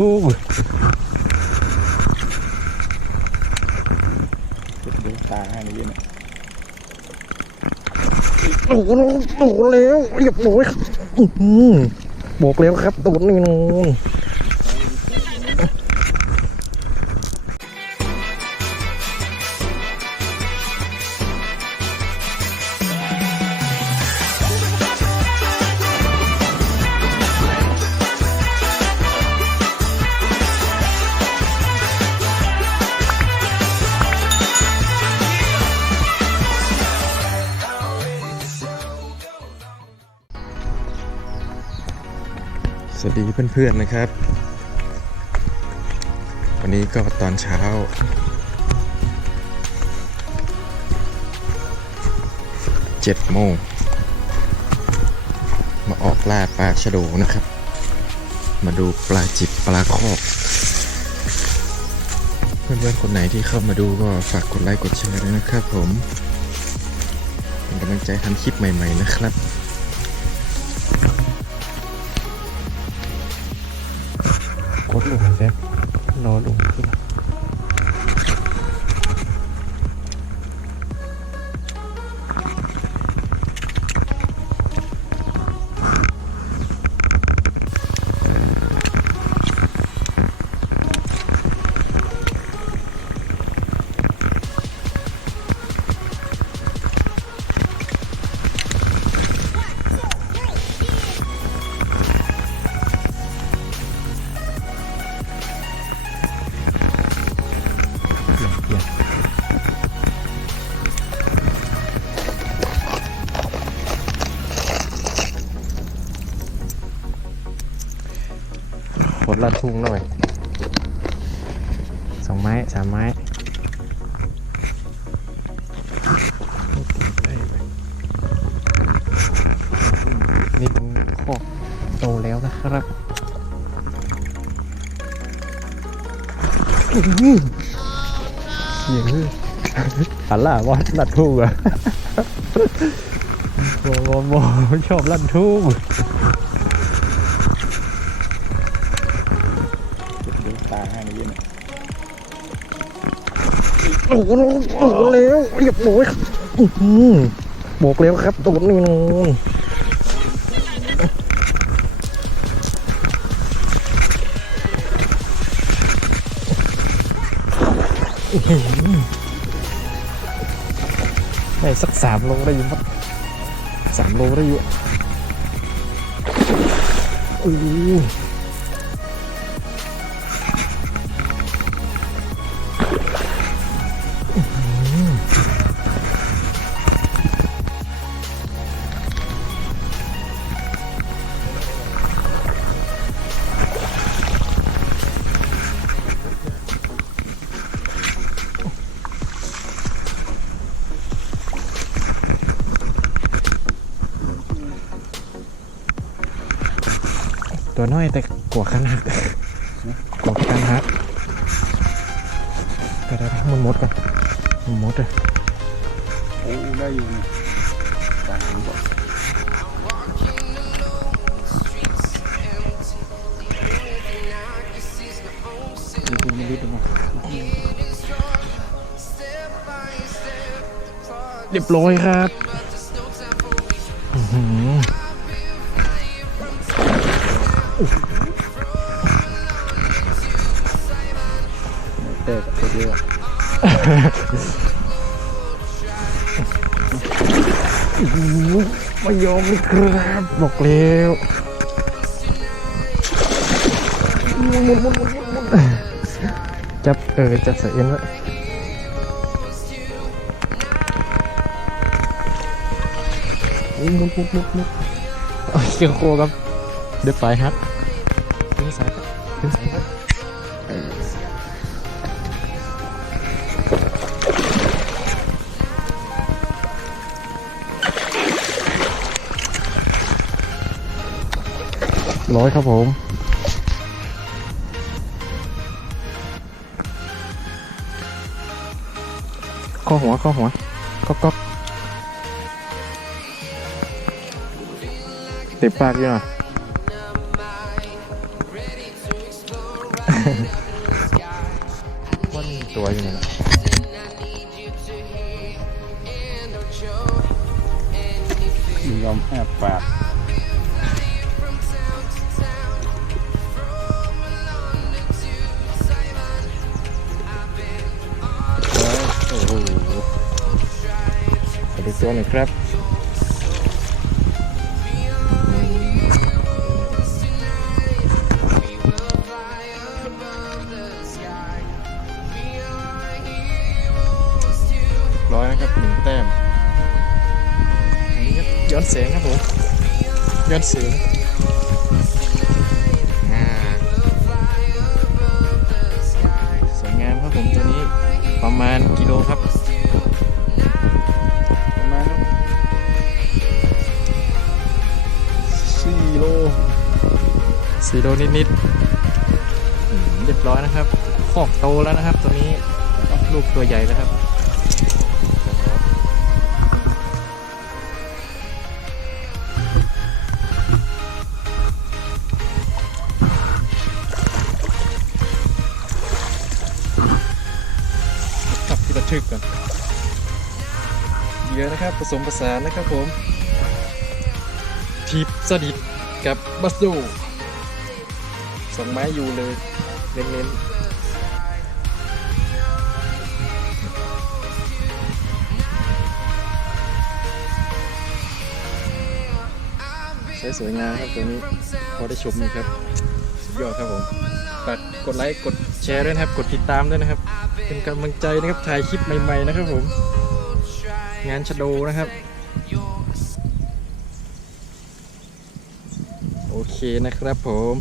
ดูตาให้ในยืนโหโดนแล้วเรียบร้อยครับบอกแล้วครับโดนแน่นอน สวัสดีเพื่อนๆนะครับ วันนี้ก็ตอนเช้า เจ็ดโมง มาออกล่าปลาชะโดนะครับ มาดูปลาจิบปลาคอกเพื่อนๆคนไหนที่เข้ามาดูก็ฝากกดไลค์กดแชร์ด้วยนะครับผมเป็นกำลังใจทำคลิปใหม่ ๆนะครับ ดละทุ่งหน่อยสองไม้สามไม้นี่เป็นคอกโตแล้วนะครับอื้อหือเสียงนี่อันล่ะว่าลัดทุ่งอะโมโมชอบลั่นทุ่ง ตาให้ในยืนโอ้โหโอ้โหแล้วเรียบร้อยครับอื้อหือบอกแล้วครับโดนแน่นอนได้สักสามโลได้อยินปะสามโลได้อยู่โอ้ ตัวน้อยแต่กว่ากันหักกว่ากันหักแต่ได้มันมดกันมันมดเลยโอ้ได้อยู่นะตาเห็นบ่ดูคุณไม่ได้ดูมั้งเรียบร้อยครับ เตะกับตัวเดียวอื้อหือไม่ยอมเลยครับบอกแล้วหมุนหมุนหมุนหมุนหมุนหมุนจับเออจับใส่เอ็นไว้หมุนหมุนหมุนหมุนหมุนเอาเกี่ยวโคครับ เดี๋ยวไปฮัทถึงสายครับถึงสายครับร้อยครับผม ข้อหัว ข้อหัวก๊อกก๊อกเต็มปากอยู่นะ มันตัวอยู่นั่นแหละยอมแอบปากโอ้โหไปดูตัวหน่อยครับ นะครับหนึ่งแต้มอันนี้ครับย้อนแสงครับผมย้อนแสงอ่าสวยงามครับผมตัวนี้ประมาณกิโลครับประมาณนั้นสี่โลสี่โลนิดๆอืมเรียบร้อยนะครับฟอกโตแล้วนะครับ ตัวนี้ลูกตัวใหญ่แล้วครับ ทึกก่อนเยอะนะครับผสมผสานนะครับผมทีบสดิดกับบัสโดสองไม้อยู่เลยเน้นๆสวยสวยงามครับตัวนี้พอได้ชมนะครับ สุดยอดครับผมฝากกดไลค์ กดแชร์ด้วยนะครับ กดติดตามด้วยนะครับ เป็นกำลังใจนะครับถ่ายคลิปใหม่ๆนะครับผม งานชโดนะครับ โอเคนะครับผม